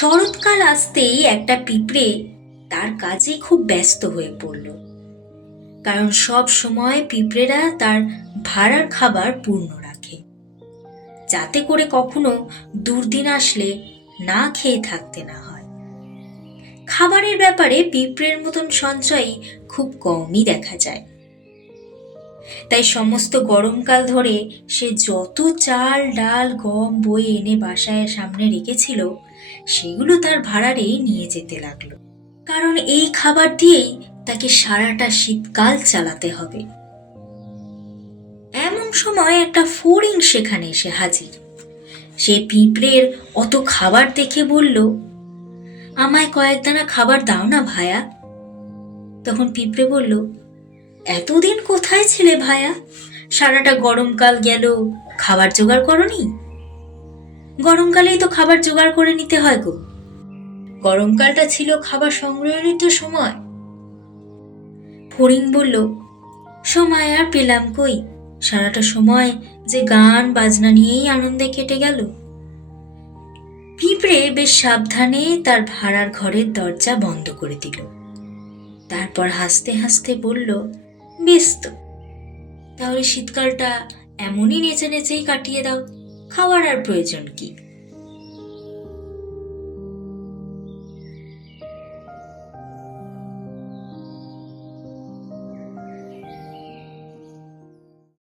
শরৎকাল আসতেই একটা পিঁপড়ে তার কাজে খুব ব্যস্ত হয়ে পড়ল। কারণ সব সময় পিঁপড়েরা তার ভাড়ার খাবার পূর্ণ রাখে। যাতে করে কখনো দুর্দিন আসলে না খেয়ে থাকতে না হয়। খাবারের ব্যাপারে পিঁপড়ের মতন সঞ্চয়ই খুব কমই দেখা যায়। তাই সমস্ত গরমকাল ধরে সে যত চাল, ডাল, গম বয়ে এনে বাসায় সামনে রেখেছিল, সেগুলো তার ভাড়ারেই নিয়ে যেতে লাগল। কারণ এই খাবার দিয়েই তাকে সারাটা শীতকাল চালাতে হবে। এমন সময় একটা ফড়িং সেখানে এসে হাজির। সে পিঁপড়ের অত খাবার দেখে বলল, আমায় কয়েক দানা খাবার দাও না ভায়া? তখন পিঁপড়ে বলল এতদিন কোথায় ছিলে ভায়া? সারাটা গরমকাল গেল, খাবার জোগাড় করনি? গরমকালেই তো খাবার জোগাড় করে নিতে হয় গো। গরমকালটা ছিল খাবার সংগ্রহেরই তো সময়। ফড়িং বলল, সময় আর পেলাম কই? সারাটা সময় যে গান বাজনা নিয়েই আনন্দে কেটে গেল। পিঁপড়ে বেশ সাবধানে তার ভাড়ার ঘরের দরজা বন্ধ করে দিল। তারপর হাসতে হাসতে বলল বেশ তো তাহলে শীতকালটা এমনই নেচে নেচেই কাটিয়ে দাও খাওয়ার আর প্রয়োজন কি?